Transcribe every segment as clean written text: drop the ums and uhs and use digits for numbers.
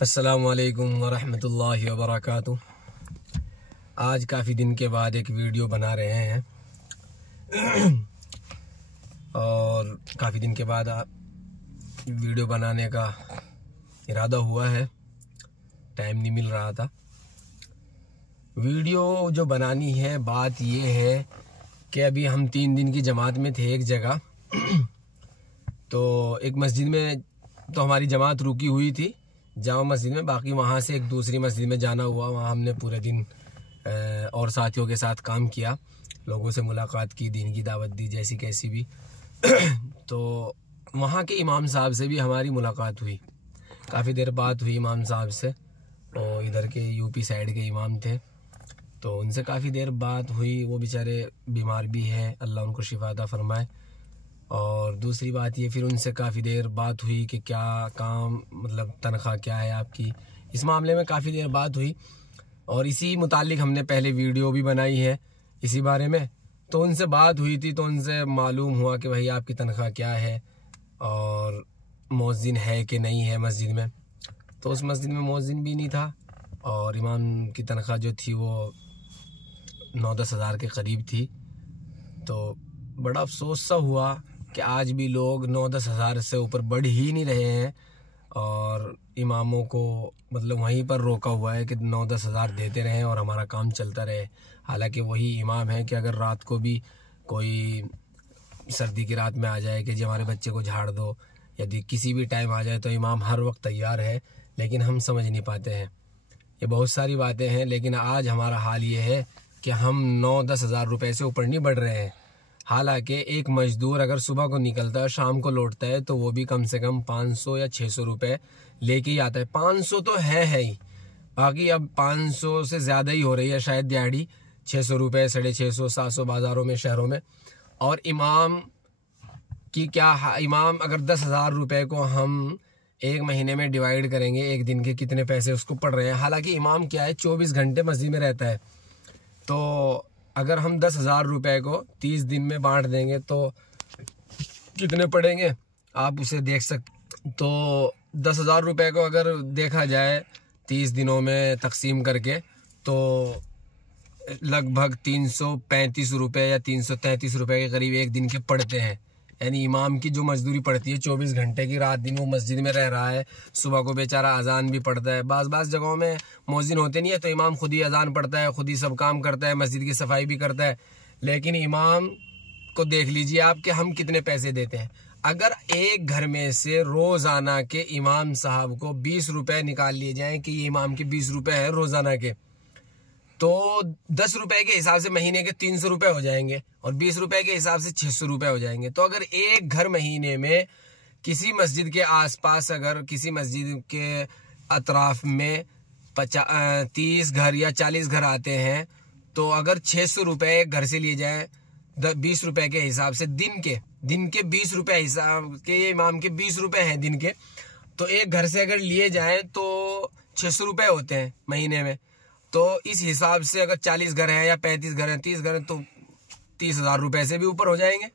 अस्सलामुअलैकुम वरहमतुल्लाहि वबरकातुह। आज काफ़ी दिन के बाद एक वीडियो बना रहे हैं और काफ़ी दिन के बाद वीडियो बनाने का इरादा हुआ है, टाइम नहीं मिल रहा था। वीडियो जो बनानी है, बात ये है कि अभी हम 3 दिन की जमात में थे एक जगह तो एक मस्जिद में तो हमारी जमात रुकी हुई थी जामा मस्जिद में। बाकी वहाँ से एक दूसरी मस्जिद में जाना हुआ। वहाँ हमने पूरे दिन और साथियों के साथ काम किया, लोगों से मुलाकात की, दीन की दावत दी जैसी कैसी भी। तो वहाँ के इमाम साहब से भी हमारी मुलाकात हुई, काफ़ी देर बात हुई इमाम साहब से। और इधर के यूपी साइड के इमाम थे तो उनसे काफ़ी देर बात हुई। वो बेचारे बीमार भी हैं, अल्लाह उनको शिफा अता फरमाए। और दूसरी बात ये, फिर उनसे काफ़ी देर बात हुई कि क्या काम, मतलब तनख्वाह क्या है आपकी, इस मामले में काफ़ी देर बात हुई। और इसी मुतालिक हमने पहले वीडियो भी बनाई है इसी बारे में। तो उनसे बात हुई थी तो उनसे मालूम हुआ कि भाई आपकी तनख्वाह क्या है और मौज़िन है कि नहीं है मस्जिद में। तो उस मस्जिद में मौज़िन भी नहीं था और इमाम की तनख्वाह जो थी वो 9-10 हज़ार के करीब थी। तो बड़ा अफसोस सा हुआ कि आज भी लोग 9-10 हज़ार से ऊपर बढ़ ही नहीं रहे हैं और इमामों को मतलब वहीं पर रोका हुआ है कि 9-10 हज़ार देते रहें और हमारा काम चलता रहे। हालांकि वही इमाम है कि अगर रात को भी कोई सर्दी की रात में आ जाए कि जी हमारे बच्चे को झाड़ दो, यदि किसी भी टाइम आ जाए तो इमाम हर वक्त तैयार है, लेकिन हम समझ नहीं पाते हैं। ये बहुत सारी बातें हैं, लेकिन आज हमारा हाल ये है कि हम 9-10 हज़ार रुपये से ऊपर नहीं बढ़ रहे हैं। हालांकि एक मजदूर अगर सुबह को निकलता है शाम को लौटता है तो वो भी कम से कम 500 या 600 रुपये लेके ही आता है। 500 तो है ही, बाकी अब 500 से ज़्यादा ही हो रही है शायद दिहाड़ी, 600 रुपये, 650, 700 बाज़ारों में, शहरों में। और इमाम की क्या, इमाम अगर 10 हज़ार रुपये को हम एक महीने में डिवाइड करेंगे, एक दिन के कितने पैसे उसको पड़ रहे हैं। हालांकि इमाम क्या है 24 घंटे मस्जिद में रहता है। तो अगर हम 10 हज़ार रुपये को 30 दिन में बांट देंगे तो कितने पड़ेंगे आप उसे देख सकते। तो 10 हज़ार रुपये को अगर देखा जाए 30 दिनों में तकसीम करके तो लगभग 335 रुपये या 333 रुपये के करीब एक दिन के पड़ते हैं। यानी इमाम की जो मजदूरी पड़ती है 24 घंटे की, रात दिन वो मस्जिद में रह रहा है, सुबह को बेचारा अजान भी पढ़ता है। बाज़ जगहों में मौज़िन होते नहीं है तो इमाम खुद ही अजान पढ़ता है, खुद ही सब काम करता है, मस्जिद की सफाई भी करता है। लेकिन इमाम को देख लीजिए आप कि हम कितने पैसे देते हैं। अगर एक घर में से रोज़ाना के इमाम साहब को 20 रुपये निकाल लिए जाएँ कि ये इमाम के 20 रुपये हैं रोज़ाना के, तो 10 रुपए के हिसाब से महीने के 300 रुपये हो जाएंगे और 20 रुपए के हिसाब से 600 रुपये हो जाएंगे। तो अगर एक घर महीने में किसी मस्जिद के आसपास, अगर किसी मस्जिद के अतराफ में 30 घर या 40 घर आते हैं तो अगर 600 रुपये घर से लिए जाए 20 रुपए के हिसाब से, दिन के 20 रुपये हिसाब के, ये इमाम के 20 रुपये हैं दिन के, तो एक घर से अगर लिए जाए तो 600 रुपये होते हैं महीने में। तो इस हिसाब से अगर 40 घर हैं या 35 घर हैं, 30 घर हैं, तो 30 हज़ार रुपये से भी ऊपर हो जाएंगे।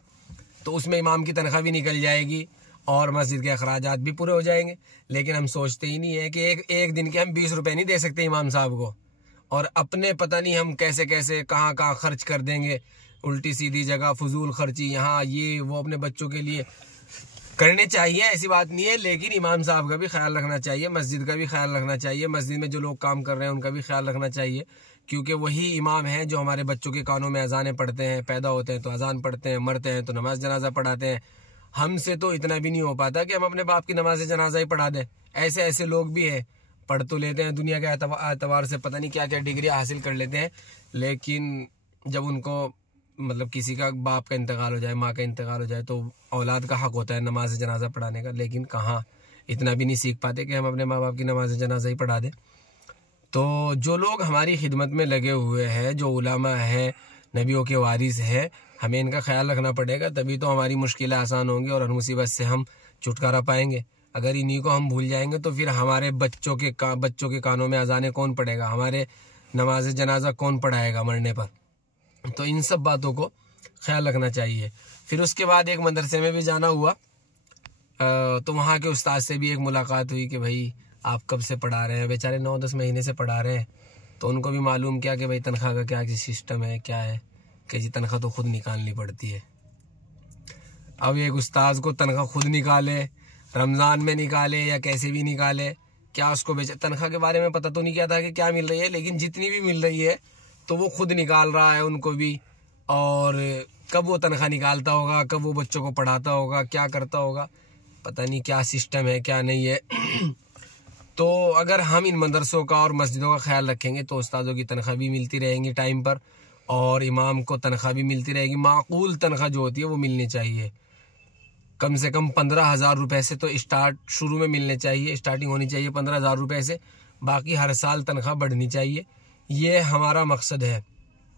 तो उसमें इमाम की तनख्वाह भी निकल जाएगी और मस्जिद के अखराजात भी पूरे हो जाएंगे। लेकिन हम सोचते ही नहीं है कि एक दिन के हम 20 रुपये नहीं दे सकते इमाम साहब को, और अपने पता नहीं हम कैसे कैसे कहाँ खर्च कर देंगे, उल्टी सीधी जगह फजूल खर्ची, यहाँ ये वो अपने बच्चों के लिए करने चाहिए, ऐसी बात नहीं है। लेकिन इमाम साहब का भी ख्याल रखना चाहिए, मस्जिद का भी ख्याल रखना चाहिए, मस्जिद में जो लोग काम कर रहे हैं उनका भी ख्याल रखना चाहिए, क्योंकि वही इमाम हैं जो हमारे बच्चों के कानों में अजानें पढ़ते हैं, पैदा होते हैं तो अजान पढ़ते हैं, मरते हैं तो नमाज जनाजा पढ़ाते हैं। हमसे तो इतना भी नहीं हो पाता कि हम अपने बाप की नमाज जनाजा ही पढ़ा दें। ऐसे ऐसे लोग भी हैं, पढ़ तो लेते हैं, दुनिया के एतबार से पता नहीं क्या क्या डिग्री हासिल कर लेते हैं, लेकिन जब उनको मतलब किसी का बाप का इंतकाल हो जाए, माँ का इंतकाल हो जाए, तो औलाद का हक होता है नमाज जनाजा पढ़ाने का। लेकिन कहाँ, इतना भी नहीं सीख पाते कि हम अपने माँ बाप की नमाज जनाजा ही पढ़ा दें। तो जो लोग हमारी खिदमत में लगे हुए हैं, जो उलामा हैं, नबियों के वारिस हैं, हमें इनका ख्याल रखना पड़ेगा, तभी तो हमारी मुश्किलें आसान होंगी और हर मुसीबत से हम छुटकारा पाएंगे। अगर इन्हीं को हम भूल जाएंगे तो फिर हमारे बच्चों के कानों में अजाने कौन पढ़ेगा, हमारे नमाज जनाजा कौन पढ़ाएगा मरने पर। तो इन सब बातों को ख्याल रखना चाहिए। फिर उसके बाद एक मदरसे में भी जाना हुआ तो वहाँ के उस्ताद से भी एक मुलाकात हुई कि भाई आप कब से पढ़ा रहे हैं, बेचारे 9-10 महीने से पढ़ा रहे हैं, तो उनको भी मालूम क्या कि भाई तनख्वाह का क्या सिस्टम है, क्या है कि जी तनख्वाह तो खुद निकालनी पड़ती है। अब एक उस्ताद को तनख्वाह खुद निकाले, रमज़ान में निकाले या कैसे भी निकाले, क्या उसको तनख्वाह के बारे में पता तो नहीं क्या था कि क्या मिल रही है, लेकिन जितनी भी मिल रही है तो वो खुद निकाल रहा है उनको भी। और कब वो तनख्वाह निकालता होगा, कब वो बच्चों को पढ़ाता होगा, क्या करता होगा, पता नहीं क्या सिस्टम है क्या नहीं है। तो अगर हम इन मदरसों का और मस्जिदों का ख्याल रखेंगे तो उस्तादों की तनख्वाह भी मिलती रहेंगी टाइम पर, और इमाम को तनख्वाह भी मिलती रहेगी। माकूल तनख्वाह जो होती है वो मिलनी चाहिए, कम से कम 15,000 रुपये से तो शुरू में मिलने चाहिए, स्टार्टिंग होनी चाहिए 15,000 रुपये से, बाकी हर साल तनख्वाह बढ़नी चाहिए। ये हमारा मकसद है।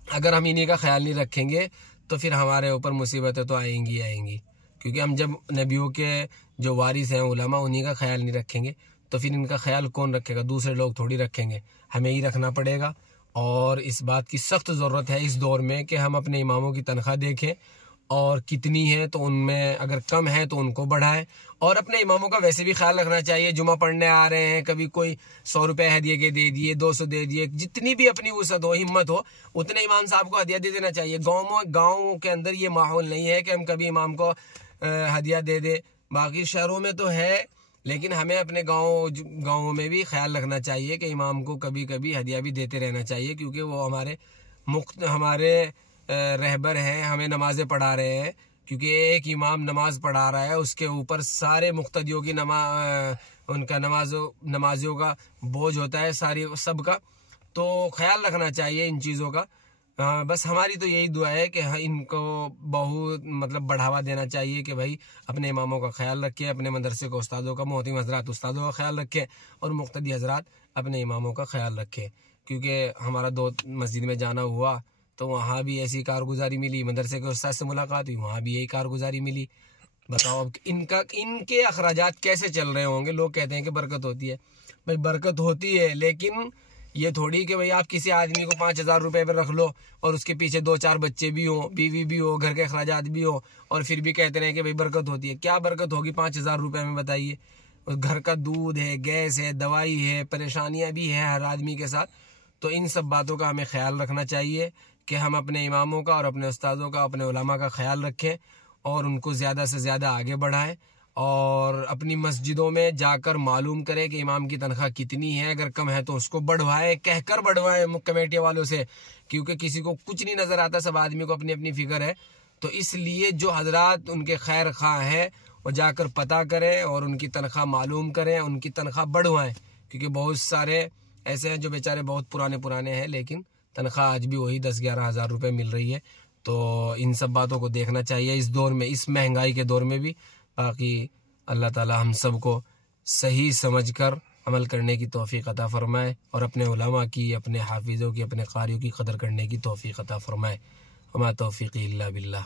अगर हम इन्हीं का ख्याल नहीं रखेंगे तो फिर हमारे ऊपर मुसीबतें तो आएंगी आएंगी, क्योंकि हम जब नबियों के जो वारिस हैं उलमा, उन्हीं का ख्याल नहीं रखेंगे तो फिर इनका ख्याल कौन रखेगा, दूसरे लोग थोड़ी रखेंगे, हमें ही रखना पड़ेगा। और इस बात की सख्त ज़रूरत है इस दौर में कि हम अपने इमामों की तनख्वाह देखें, और कितनी है तो उनमें अगर कम है तो उनको बढ़ाएं। और अपने इमामों का वैसे भी ख्याल रखना चाहिए, जुमा पढ़ने आ रहे हैं, कभी कोई 100 रुपये हदिये के दे दिए, 200 दे दिए, जितनी भी अपनी वसअत हो, हिम्मत हो, उतने इमाम साहब को हदिया दे देना चाहिए। गाँव के अंदर ये माहौल नहीं है कि हम कभी इमाम को हदिया दे दे, बाकी शहरों में तो है, लेकिन हमें अपने गाँवों में भी ख्याल रखना चाहिए कि इमाम को कभी कभी हदिया भी देते रहना चाहिए, क्योंकि वो हमारे रहबर हैं, हमें नमाजें पढ़ा रहे हैं। क्योंकि एक इमाम नमाज पढ़ा रहा है, उसके ऊपर सारे मुक्तदियों की उनका नमाजियों का बोझ होता है, सबका। तो ख्याल रखना चाहिए इन चीज़ों का। बस हमारी तो यही दुआ है कि इनको बहुत बढ़ावा देना चाहिए कि भाई अपने इमामों का ख्याल रखें, अपने मदरसे को उस्तादों का, मोहतिम हजरात उस्तादों का ख्याल रखें, और मुक्तदी हजरात अपने इमामों का ख्याल रखें। क्योंकि हमारा 2 मस्जिद में जाना हुआ तो वहाँ भी ऐसी कारगुजारी मिली, मदरसे के उस्ताद से मुलाकात हुई, वहाँ भी यही कारगुजारी मिली। बताओ अब इनके अखराजात कैसे चल रहे होंगे। लोग कहते हैं कि बरकत होती है, भाई बरकत होती है, लेकिन ये थोड़ी कि भाई आप किसी आदमी को 5,000 रुपये पर रख लो और उसके पीछे 2-4 बच्चे भी हों, बीवी भी हो, घर के अखराजात भी हो, और फिर भी कहते रहे कि भाई बरकत होती है। क्या बरकत होगी 5,000 रुपये में, बताइए। घर का दूध है, गैस है, दवाई है, परेशानियाँ भी है हर आदमी के साथ। तो इन सब बातों का हमें ख्याल रखना चाहिए कि हम अपने इमामों का और अपने उस्तादों का, अपने उलमा का ख्याल रखें और उनको ज़्यादा से ज़्यादा आगे बढ़ाएं, और अपनी मस्जिदों में जाकर मालूम करें कि इमाम की तनख्वाह कितनी है, अगर कम है तो उसको बढ़वाएं, कहकर बढ़वाएं कमेटी वालों से, क्योंकि किसी को कुछ नहीं नज़र आता, सब आदमी को अपनी अपनी फिक्र है। तो इसलिए जो हजरात उनके खैर खां हैं वो जाकर पता करें और उनकी तनख्वाह मालूम करें, उनकी तनख्वाह बढ़वाएं, क्योंकि बहुत सारे ऐसे हैं जो बेचारे बहुत पुराने हैं, लेकिन तनख्वाह आज भी वही 10-11 हज़ार रुपये मिल रही है। तो इन सब बातों को देखना चाहिए इस दौर में, इस महंगाई के दौर में भी। बाकी अल्लाह ताला हम सब को सही समझकर अमल करने की तौफीक अता फरमाए, और अपने उलमा की, अपने हाफिज़ों की, अपने क़ारियों की कदर करने की तौफीक अता फरमाए। वमा तौफ़ीक़ी इल्ला बिल्लाह।